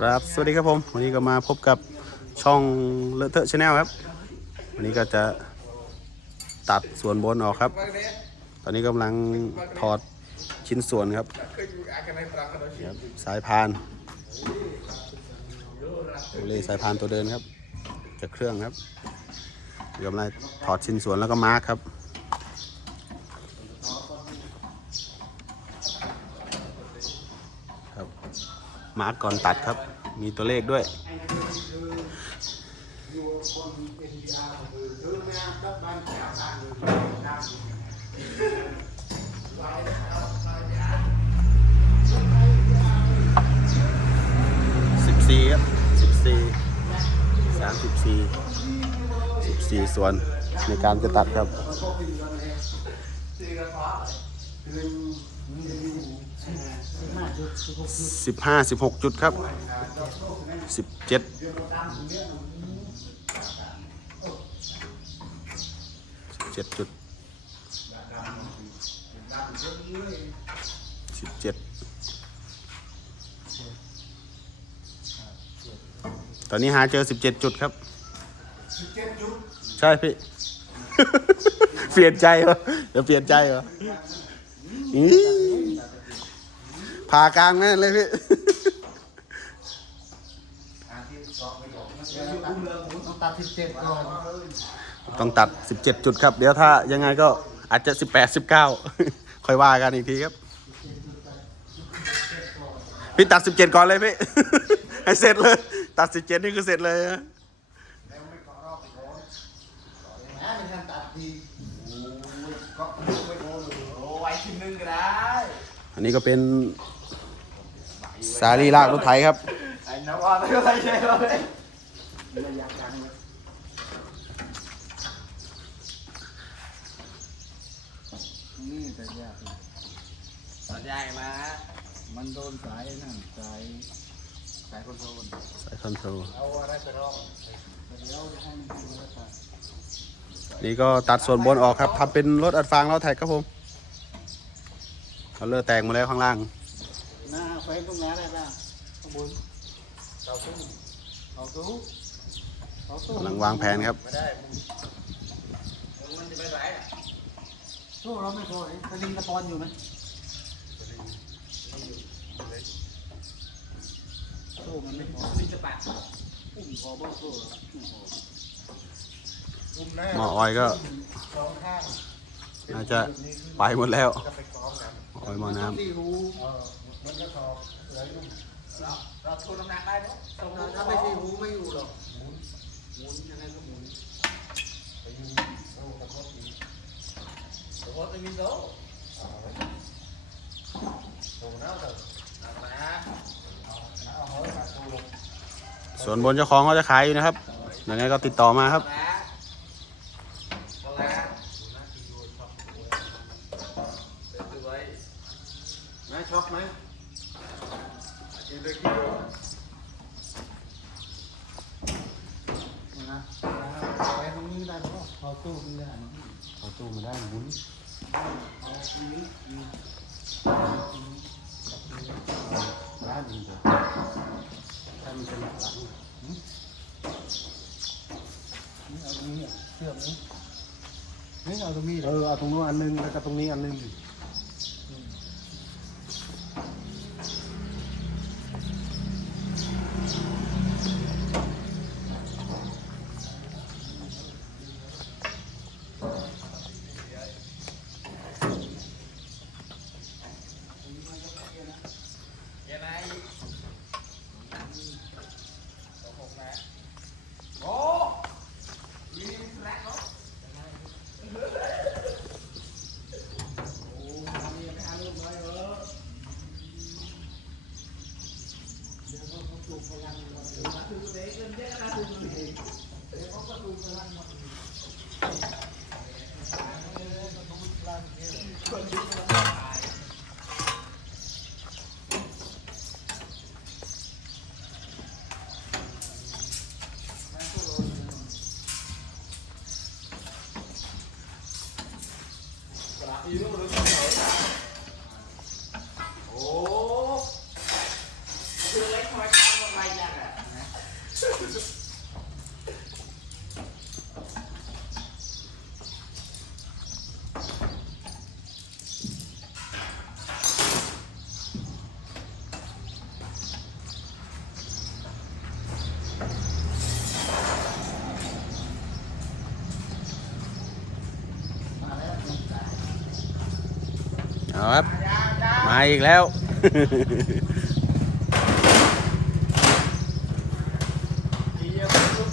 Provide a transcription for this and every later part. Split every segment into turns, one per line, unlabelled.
ครับ สวัสดีครับผม วันนี้ก็มาพบกับช่องเลอะเทอะชาแนลครับ วันนี้ก็จะตัดส่วนบนออกครับ ตอนนี้กำลังถอดชิ้นส่วนครับครับสายพานเลสายพานตัวเดินครับจากเครื่องครับเดี๋ยวกำลังถอดชิ้นส่วนแล้วก็มาร์คครับ มาร์กก่อนตัดครับ มีตัวเลขด้วยสิบสี่ครับสิบสี่สามสิบสี่สิบสี่ส่วนในการจะตัดครับ สิบห้าสิบหกจุดครับสิบเจ็ดสิบเจ็ดจุดสิบเจ็ดตอนนี้หาเจอสิบเจ็ดจุดครับใช่พี่ เปลี่ยนใจเหรอเดี๋ยวเปลี่ยนใจเหรอ ผ่ากลางแม่นเลยพี่
ต้องตัดสิบเจ็ดก่อน
ต้องตัด 17 จุดครับ เดี๋ยวถ้ายังไงก็อาจจะ 18 19 ค่อยว่ากันอีกทีครับ พี่ตัด 17 ก่อนเลยพี่ ให้เสร็จเลย ตัด 17 นี่คือเสร็จเลยนะ
แหมไม่ทันตัดทีโอ้ยก็ไม่โดนเลยโอ้ไว้ชิ้นหนึงก็ได้
อันนี้ก็เป็น สาลีลากรถไถครับ
ไอ้นว่าไม่ก็ใช่เลยระยะกลางนี่แต่ยากสัญญาณมามันโดนสายนั่นสายสายคอนโทรล
สายคอนโทรล
เอาอะไรไปรองเดี๋ยวจะให้มันดูแล้วกัน
นี่ก็ตัดส่วนบนออกครับทำเป็นรถอัดฟางแล้อแท็กครับผมเขาเลอะแตกมาแล้วข้างล่าง
หน้าแขวนตรงไหนได้บ้างข้างบนเสาตู้เสาตู้เสาตู้
กำลังวางแผนครับ
ไม่ได้มึงมันจะไปไหนตู้เราไม่พอสลิงกระปอนอยู่ไหมตู้มันไม่พอสลิงจะปัดอุ้มพอบ้างตู้ไม่พออุ้มหน้า
หมอออยก็
สองข้าง
น่าจะไปหมดแล้ว
จะไปกองกัน
หมอออยหมอน้
ที่ หูมันก็ทอเหลือยุ่งเราเราทนน้ำหนักได้เนาะถ้าไม่ใช่หูไม่อยู่หรอกหมุนหมุนยังไงก็หมุนไปยืนโซ่กระทบอีกกระทบไม่มีโซ่โซ่แล้วเถอะเอามาเอาเอาเฮ้ยมาโซ่ลงำ
ส่วนบนเจ้าของเขาจะขายอยู่นะครับยังไงก็ติดต่อมาครับ
เอาละไม่ช็อกไหมกินด้วยกิโลนะเอาไว้ตรงนี้ได้ไหมพอ ตู้มันได้
เขาตู้มาได้หมุน
ร้านนี้จ้ะถ้ามันเป็นหลังนี่เอาตรงนี้เชื่อมนี้นี่เอาตรงนี้
เออเอาตรงนู้นอันหนึงแล้วก็ตรงนี้อันหนึง
ยังไงโอ้ยแรงเนาะโอ้ยไม่หาลูกเลยเออเดี๋ยวเขาปลูกพลังมาถึงมาถึงเด็กเงินเยอะนะถึงมันเองเดี๋ยวเขาก็ปลูกพลังมาถึง โอ้คือเล็กน้อย
เอาครับ มาอีกแล้ว
ดีเยอะลูก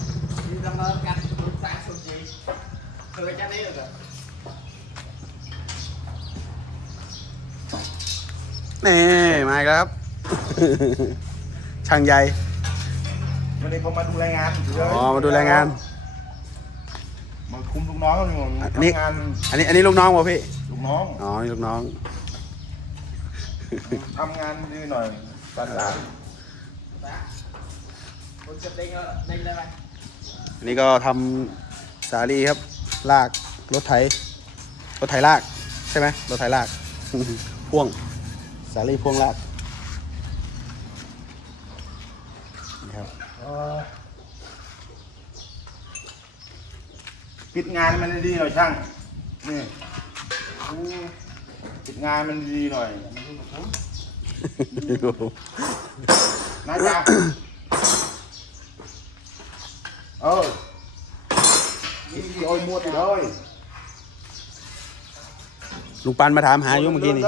ดีดำเนินการลูกสายสุดจีเคยจะได้หรือ
นี่ มาอีกแล้วครับ ช่างใหญ่
วันนี้เขามาดูแลงานเฉยๆ
อ๋อ มาดูแลงาน
มาคุมลูกน้องอยู่
อันนี้
ทำงาน
อันนี้ อันนี้ลูกน้องป่ะพี่
ลูกน้อง
อ๋อ นี่ลูกน้อง
ทำงานดีหน่อยตัดหลาน
คนจะเด้งแล้วเด้งได้ไหม
อันนี้ก็ทำสาลีครับ ลากรถไถ รถไถลาก ใช่ไหมรถไถลาก พ่วง สาลีพ่วงลากนี่ครับ
เออปิดงานมันดีๆหน่อยช่าง นี่อืมปิด งานมันดีๆหน่อยนะจ๊ะเออนี่โอ้ยหมดเลย
ลุงปันมาถามหาอยู่เมื่อกี้นี่
เ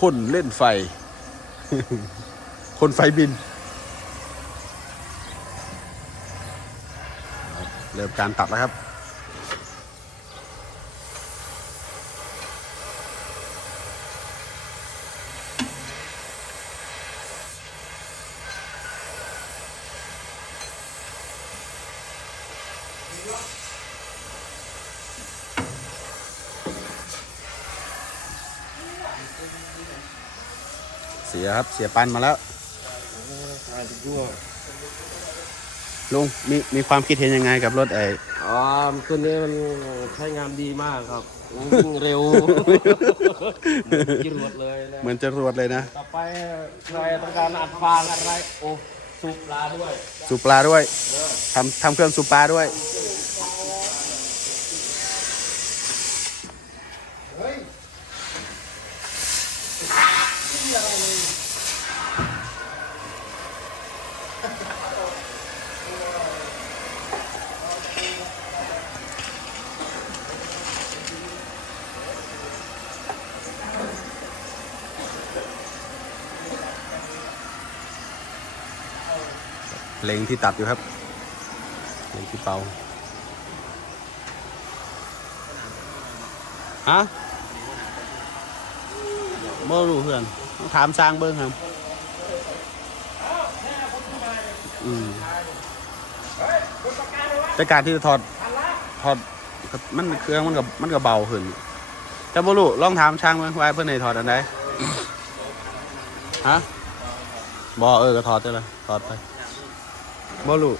ค
นเล่นไฟ คนไฟบิน เริ่มการตัดแล้วครับ เสียครับ เสียปันมาแล้วลุงมีมีความคิดเห็นยังไงกับรถไอ้
อ๋อตัวนี้มันใช้งานดีมากครับวิ่งเร็วจรวดเลยนะ
เหมือนจะรวดเลยนะ
ต่อไปใครต้องการอัดฟางอะไรโอ้สูบปลาด้วย
สูบปลาด้วยทำทำเครื่องสูบปลาด้วย เพลงที่ตัดอยู่ครับเพลงที่เป่าฮะเมื่อรู้เพื่อนต้องถามสร้างเบิ้งครับอืมแต่การที่จะถอดถอดมันเครื่องมันกับมันกับเบาขึ้นแต่บ่รู้ลองถามช่างเบิ่งว่าเพื่อนให้ถอดอันใดฮะบอเออก็ถอดได้ละถอดไป บ่รู้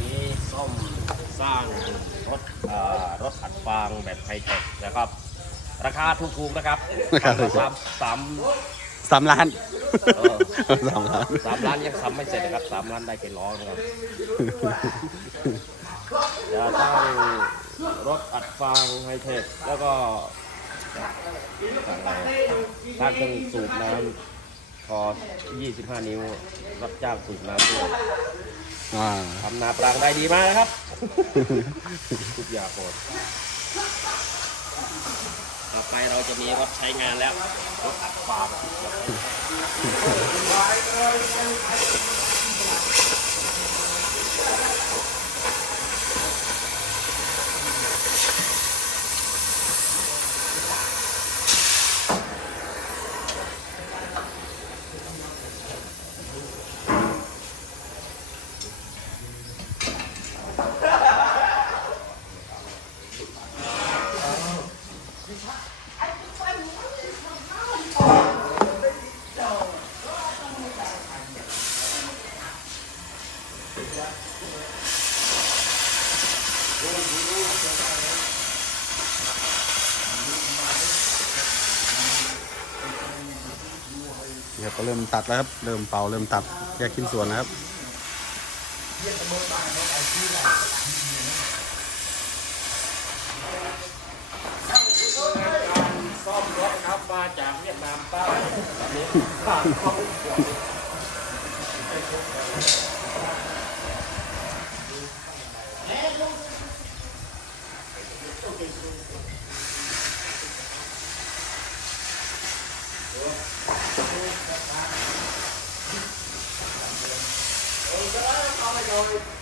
นี้ซ่อมสร้างรถรถอัดฟางแบบไฮเทคนะครับ ราคาถูกๆนะครับ
ราคาถูก
สามสาม
สามล้าน
เออ
สามล้าน
สามล้านยังทำไม่เสร็จนะครับสามล้านได้เป็นล้อนะครับจะตั้งรถอัดฟางไฮเทคแล้วก็อะไรตั้งเครื่องสูบน้ำพอ 25 นิ้ว รับจ้างสูบน้ำด้วย
อ่า
ทำนาปรางได้ดีมากนะครับ ทุกอย่างหมด ต่อไปเราจะมีรถใช้งานแล้ว รถอัดฟาง
เริ่มตัดแล้วครับ เริ่มเป่าเริ่มตัดแยกชิ้นส่วนนะครับ
ซ่อมรถครับมาจากเวียดนามใต้ Lord.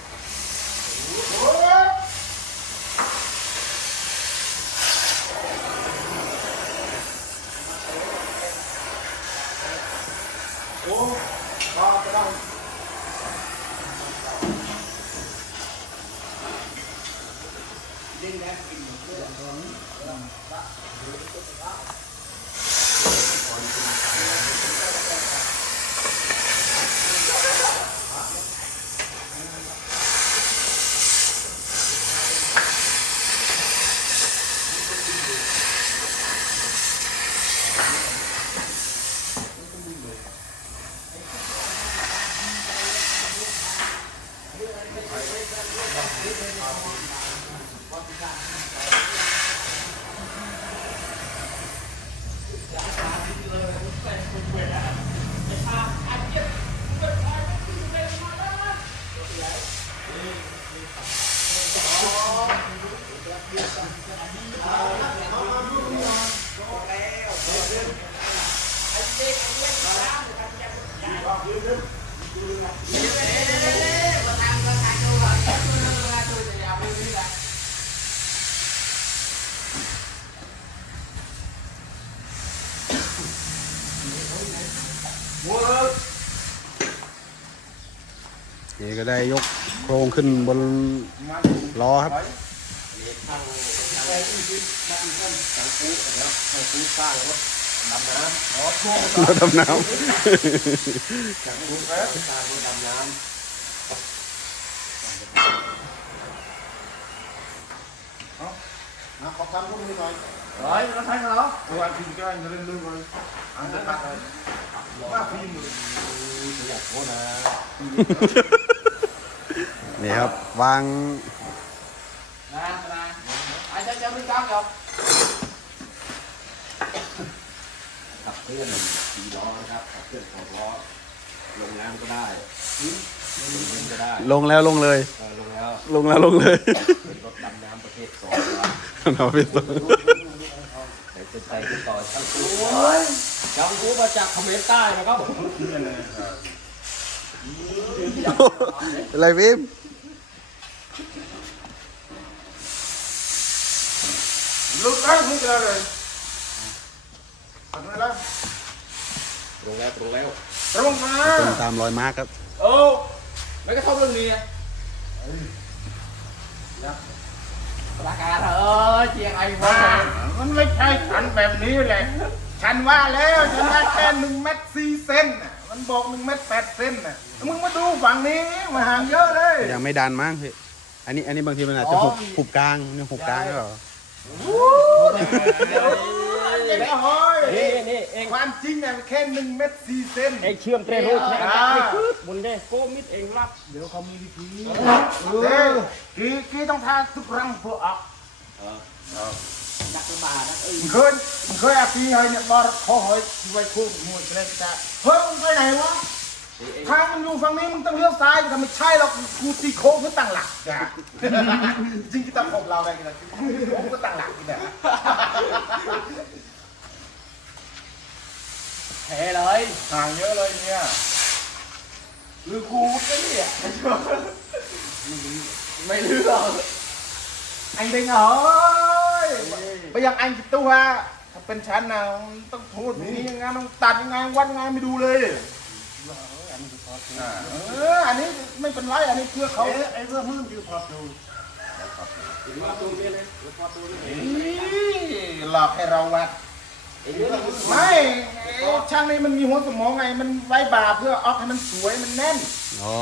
นี่ก็ได้ยกโครงขึ้นบนล้อครับ
ดำน้ำอ๋อ
รถดำน้
จาดำน้ำ
ขอทำพวกนี้หน่อย
เฮ้ยรถไฟเหรอ
ตัวอันพิมพ์ก็จะเล่นเรื่องเลยอันจะตัดเลยว่าพิมพ์
อยากโทษนะ
นี่ครับ วาง
นะนะไอ้เจ้าเจ้าไม่กล้าหรอก
ขับเคลื่อนสี่ล้อนะครับขับเคลื่อนสองล้อลงน้ำก็ได้ลงดินก็ได้
ลงแล้วลงเลย
เออลงแล้ว
ลงแล้วลงเลย
เป็นรถดำน้ำประเภทสองนะครับ
เอาไปต่อ
แต่เป็นใจติดต่อช่างกูช่างกูมาจากเขมรใต้นะครับผม
อะไรพิม
ลุกแล้วลุกแล้วเลยทำไมล่ะ
ลงแล้วลงแล้ว
ตรงมา
ตรงตามรอยมาร์กครับ
โอ้ไม่ก็ชอบเรื่องนี้อะราคาเธอเจียงไอ้บ้า
มันไม่ใช่ขันแบบนี้แหละ ฉันว่าแล้วฉันว่าแค่หนึ่งเม็ดสี่เซนน่ะ มันบอกหนึ่งเม็ดแปดเซนน่ะ มึงมาดูฝั่งนี้มาห่างเยอะเลย
ยังไม่ดันมั้งพี่ อันนี้อันนี้บางทีมันอาจจะหุบหุบกลางนี่หุบกลางหรือเปล่า
เด็กโอ้
นี่นี่เอง
ความจริงอะแค่หนึ่งเม็ดสี่เซน
เองเชื่อมเตรรูดนี่ยอับไม่คืบมุนเด้โกมิดเองรับ
เดี๋ยวเขามีวิธี
เด้กีกีต้องทาทุกรังพวกออก
ดักบาดักเอ้ย
เคยเคยอาปีเฮ้ยเนี่ยบอลคอหอยไว้คู่มวยเลยจ้าเฮ้ยมึงไปไหนวะ ทางมึงอยู่ฝั่งนี้มึงต้องเลี้ยวซ้ายแต่ไม่ใช่หรอกกูตีโค้งเพื่อตั้งหลักจ้ะจริงๆที่ต้องผมเราได้กันโค้งเพื่อตั้งหลักนี่แหละ
แพ้เลย
ห่างเยอะเลยเนี่ย
หรือกูก็เนี่ยไม่เลือก
anh đinh ơi bây giờ anh tu ha bên chán nào ต้องพูดอย่างนี้ยังไงต้องตัดยังไงวัดยังไงไม่ดูเลย อ่าเอออันนี้ไม่เป็นไรอันนี้เพื่อเขา
ไอ้เรื่องมึงคือพอดู
อีหลอกให้เราวัด ไม่ไอ้ช่างนี่มันมีหัวสมองไง มันไว้บาเพื่อออกให้มันสวยมันแน่น
อ๋อ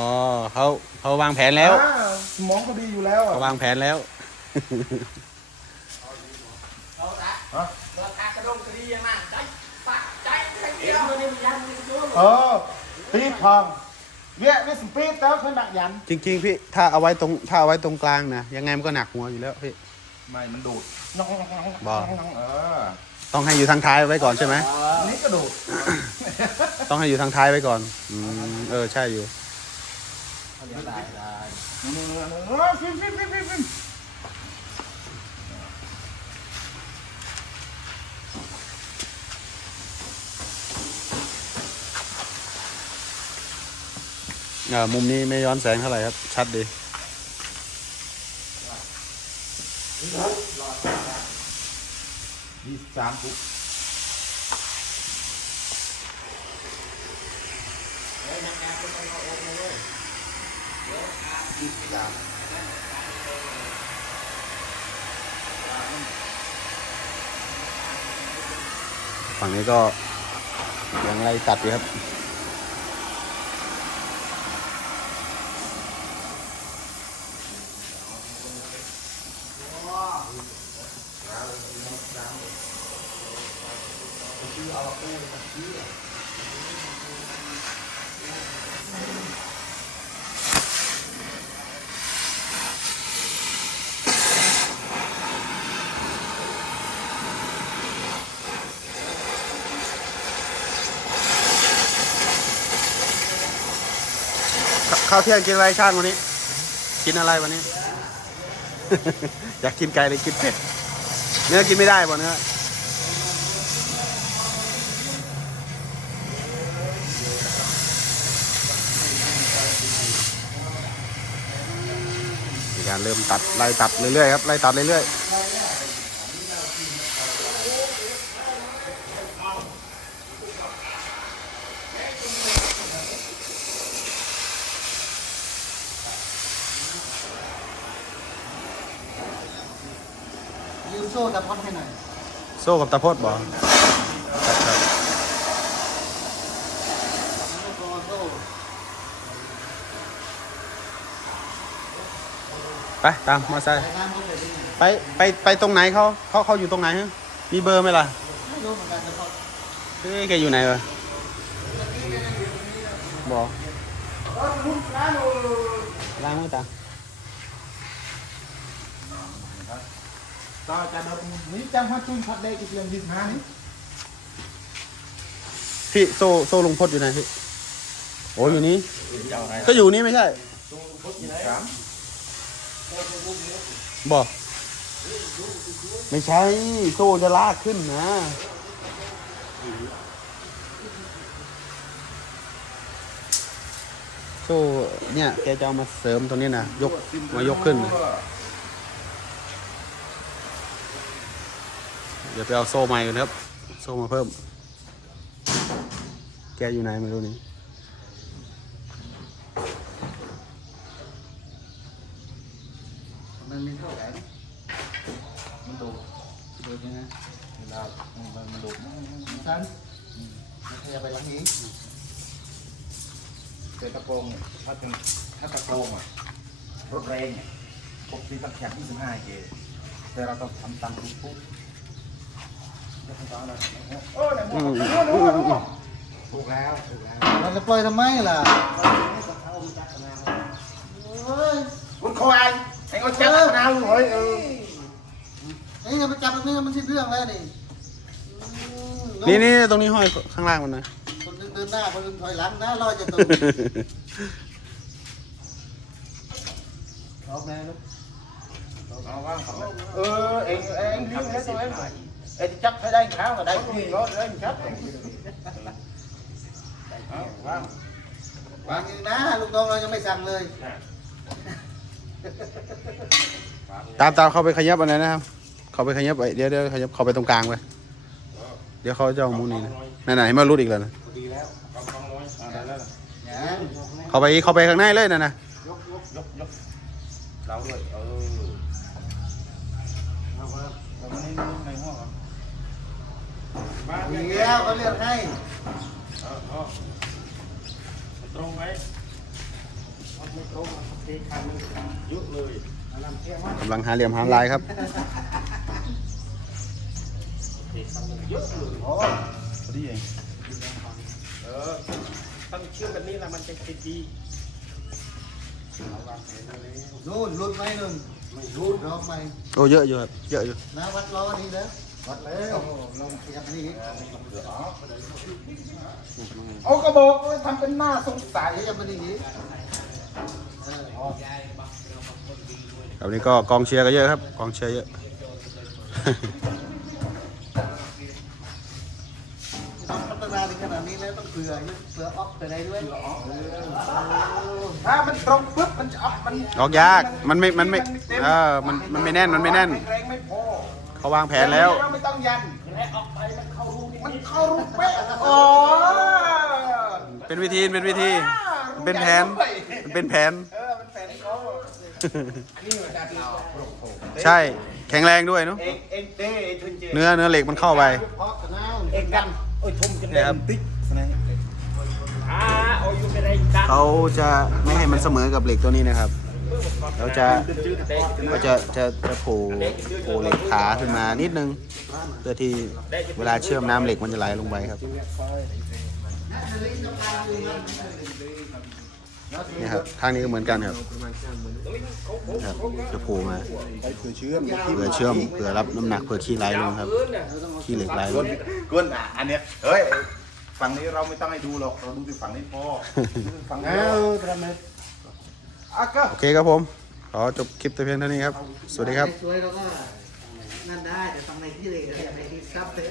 เขาเขาวางแผนแล้ว
อ่าสมองก็ดีอยู่แล้วอะ
เขาวางแผนแล้ว
เอาละราคากระดงกระดีอย่างนั้นใจ ปากใจใครเดียวนี่มันยังไม่รู้
เออปีดทองเวียนี่สปีดแล้วคนดักยัน
จริง ๆ พี่ถ้าเอาไว้ตรงถ้าเอาไว้ตรงกลางนะยังไงมันก็หนักหัวอยู่แล้วพี่
ไม่ มันดูดน้อง
บ่
เออ
ต้องให้อยู่ทางท้ายไว้ก่อนใช่ไหม
อันนี้ก็ดูด
ต้องให้อยู่ทางท้ายไว้ก่อนอืมเออใช่อยู่
ได้ได้
เออฟิมฟิมฟิมฟิมฟิม
มุมนี้ไม่ย้อนแสงเท่าไหร่ครับ ชัดดี
ยี่สิบสามปุ๊บ
ฝั่งนี้ก็ยังไล่ตัดอยู่ครับาวเที่ยงกินอะไรช่างวันนี้ กินอะไรวันนี้ อยากกินไก่หรือกินเป็ดเนื้อกินไม่ได้บ่เนื้อมีการเริ่มตัดไล่ตัดเรื่อยๆครับไล่ตัดเรื่อยๆ
ยืมโซ่ตะพอนให้หน่อย
โซ่กับตะพดบ่ครับครับ
โซ่โซ่
ไปตามมอไซค์
รายงานเขาเลยดิ
ไปไปไปตรงไหนเขาเขาเขาอยู่ตรงไหนฮะมีเบอร์ไหมล่ะ
เหมือนกันแต่พอ
เฮ้ยแกอยู่ไหนวะบอกล้างมือตา
ต่อจากเดิมนี้จังหวัดจุนพัดได้กี่เดือนยี่สิบห้านี้
พี่โซ่โซ่ลุงพดอยู่ไหนพี่โอ้อยู่นี้ ก็อยู่นี่ไม่ใช่บอกไม่ใช่โซ่จะลากขึ้นนะโซ่เนี่ยแกจะเอามาเสริมตรงนี้นะยกมายกขึ้นนะ ดี๋ยวไปเอาโซ่ใหม่กันครับ โซ่มาเพิ่ม แกอยู่ไหนไม่รู้นี่
มันไมีเท่าไหร่มันดูดูยังไง
ม
แล้วมันมันดุสั้นมันขยับไปหลังนี้เจอตะโกงเนี่ยถ้าเป็นถ้าตะโกงอะรถแรงเนี่ยปกติต้องแข่ง25เกแต่เราต้องทำตามทุกปุ๊บจะทำ ถูกแล้วถูกแล้ว
เราจะปล่อยทำไมล่ะ
คุณคอยไอ้คนจับมะนาวหน่อยเออ
นี่จะไปจับตรงนี้มันสิ้นเรื่องแล้วนี่
นี่นี่ตรงนี้ห้อยข้างล่างมันนะ
คนหนึงเดินหน้าคนหนึงถอยหลังนะรอจะตรง
เอาแม่ลูก
เอาว่างครับเออเองเองดิ้นให้ตัวเองเองจับให้ได้ข้าวก็ได้ที่รถเลยครับเอาว่าง
วางอย่างนะลุงน้องเรายังไม่สั่งเลย
ตามตามเข้าไปขยับอันไหนนะครับ เขาไปขยับไอ้เดี๋ยวเดี๋ยวขยับเขาไปตรงกลางไปเดี๋ยวเขาจะเอามุมนี้นะนั่นไหนะให้มารุดอีกแล้วนะ
ดีแล้วกำกำน้อยอ่าได้แล้วล่ะ
อย่าง
เขาไปเขาไปข้างในเลยนะนะ
ยกยกยกยกเราด้วยเออ
เอาว่าเราไม่ได้ในห้อง
มา
เดี
เดี๋
ยวเขาเลือกให้
เอาเอาตรงไหมเอาไม่ตรงอะเทคันหนึงเยอะเลย
กำลังหาเหลี่ยมหาลายครับ
เทคันหนึงเยอะเลย
โอ้พอดีเอง
เออต้องเชื่อมแบบนี้แหละมันจะติดดีเอาวางแผนมาแล้ว
นู่นรุดไหมนู่นไม่รุดรอไหม
โอ้เยอะอยู่ครับเยอะอยู่
นะวัดล้อนี่แล้ว วัดแล้วลองขยับนี่อีก
เอากระบอกไว้ทำเป็นหน้าสงสัย
ขยับมานี่อีกเออ
ครับนี้ก็กองเชียร์ก็เยอะครับ กองเชียร์เยอะ
ต้องพัฒนาถึงขนาดนี้แล้วต้องเผื่อเผื่อออฟเผื่ออะไรด้วย
ถ้ามันตรงปุ๊บมันจะออกมัน
ออกยากมันไม่มันไม่เออมันมันไม่แน่นมันไม่แน่น
แรงไม่พอ
เขาวางแผนแล้ว
เราไม่ต้องยัน
และออกไปมันเข้ารูนี่
มันเข้ารูปเป๊ะอ๋อ
เป็นวิธีเป็นวิธีมันเป็นแผนมันเป็นแผน
เออมันแผนเขา
ใช่แข็งแรงด้วยเนาะ
เองเองเต้เองทุนเจ
เนื้อเนื้อเหล็กมันเข้าไป
เพราะกันเอา
เองกันโอ้ยทุ่มจน
เนี่ยครับ
ติ๊กนะ
อ่าโอ้ยอยู่ไปได้ดัน
เขาจะไม่ให้มันเสมอกับเหล็กตัวนี้นะครับ เราจะเราจะจะจะโผล่โผล่เหล็กขาขึ้นมานิดนึงเพื่อที่เวลาเชื่อมน้ำเหล็กมันจะไหลลงไปครับนี่ครับทางนี้ก็เหมือนกันครับครับจะโผล่มา
เผื่อเชื่อม
เพื่อเชื่อมเพื่อรับน้ำหนักเพื่อขี้ไหลลงครับขี้เหล็กไหลลง
ก้นอะอันเนี้ยเฮ้ยฝั่งนี้เราไม่ต้องให้ดูหรอกเราดูที่ฝั่งนี้พอฝั่งนี้
อะก็
โอเคครับผม ขอจบคลิปแต่เพียงเท่านี้ครับ สวัสดีครับ
สวยๆเราก็นั่นได้แต่ฟังในที่เลยอย่าไปที่ซับเลย